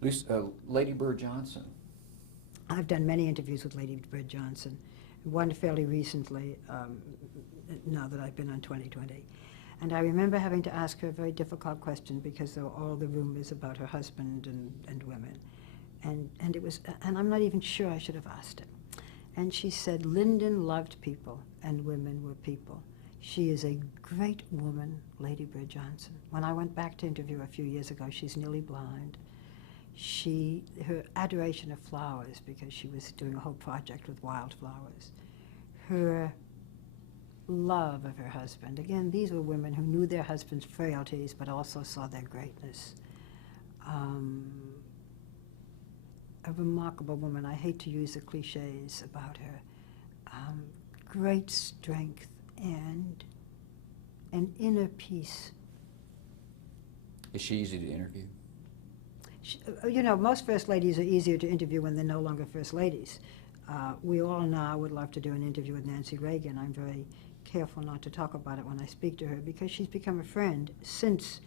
Lady Bird Johnson. I've done many interviews with Lady Bird Johnson, one fairly recently, now that I've been on 2020. And I remember having to ask her a very difficult question because there were all the rumors about her husband and women. And it was, and I'm not even sure I should have asked it. And she said, Lyndon loved people and women were people. She is a great woman, Lady Bird Johnson. When I went back to interview her a few years ago, she's nearly blind. Her adoration of flowers, because she was doing a whole project with wildflowers. Her love of her husband. Again, these were women who knew their husband's frailties, but also saw their greatness. A remarkable woman. I hate to use the cliches about her. Great strength and an inner peace. Is she easy to interview? You know, most first ladies are easier to interview when they're no longer first ladies. We all now would love to do an interview with Nancy Reagan. I'm very careful not to talk about it when I speak to her because she's become a friend since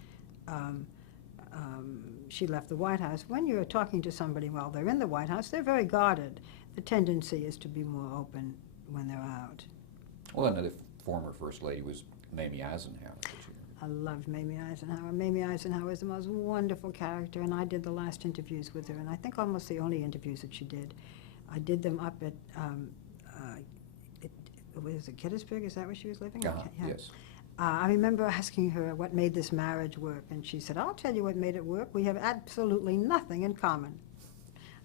she left the White House. When you're talking to somebody while they're in the White House, they're very guarded. The tendency is to be more open when they're out. Well, another former First Lady was Mamie Eisenhower. I loved Mamie Eisenhower. Mamie Eisenhower is the most wonderful character, and I did the last interviews with her, and I think almost the only interviews that she did. I did them up at, was it Gettysburg? Is that where she was living? Yeah. Yes. I remember asking her what made this marriage work, and she said, I'll tell you what made it work. We have absolutely nothing in common.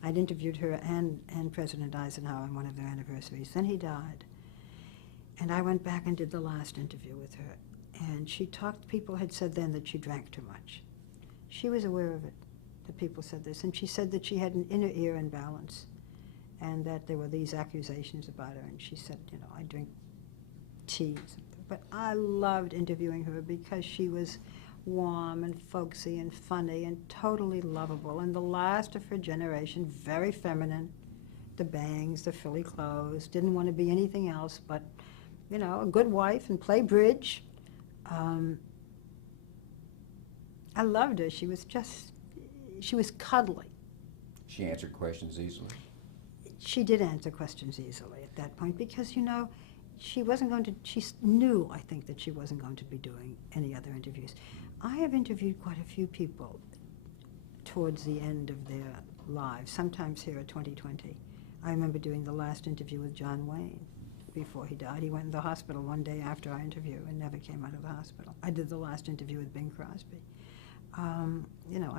I'd interviewed her and President Eisenhower on one of their anniversaries. Then he died. And I went back and did the last interview with her. And she talked, people had said then that she drank too much. She was aware of it, that people said this. And she said that she had an inner ear imbalance and that there were these accusations about her. And she said, you know, I drink tea. But I loved interviewing her because she was warm and folksy and funny and totally lovable. And the last of her generation, very feminine, the bangs, the frilly clothes, didn't want to be anything else but, you know, a good wife and play bridge. I loved her. She was cuddly. She answered questions easily. She did answer questions easily at that point because, you know, she knew, I think, that she wasn't going to be doing any other interviews. I have interviewed quite a few people towards the end of their lives, sometimes here at 2020. I remember doing the last interview with John Wayne before he died. He went in the hospital one day after our interview and never came out of the hospital. I did the last interview with Bing Crosby. You know,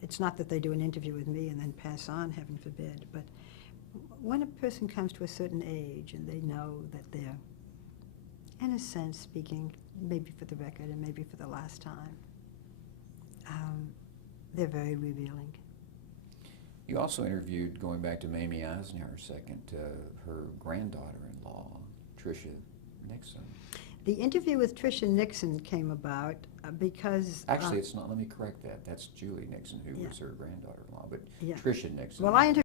it's not that they do an interview with me and then pass on, heaven forbid, but when a person comes to a certain age and they know that they're, in a sense, speaking maybe for the record and maybe for the last time, they're very revealing. You also interviewed, going back to Mamie Eisenhower second, her granddaughter-in-law, Tricia Nixon. The interview with Tricia Nixon came about because... Actually, it's not. Let me correct that. That's Julie Nixon, who was her granddaughter-in-law, but yeah. Tricia Nixon. Well, I interviewed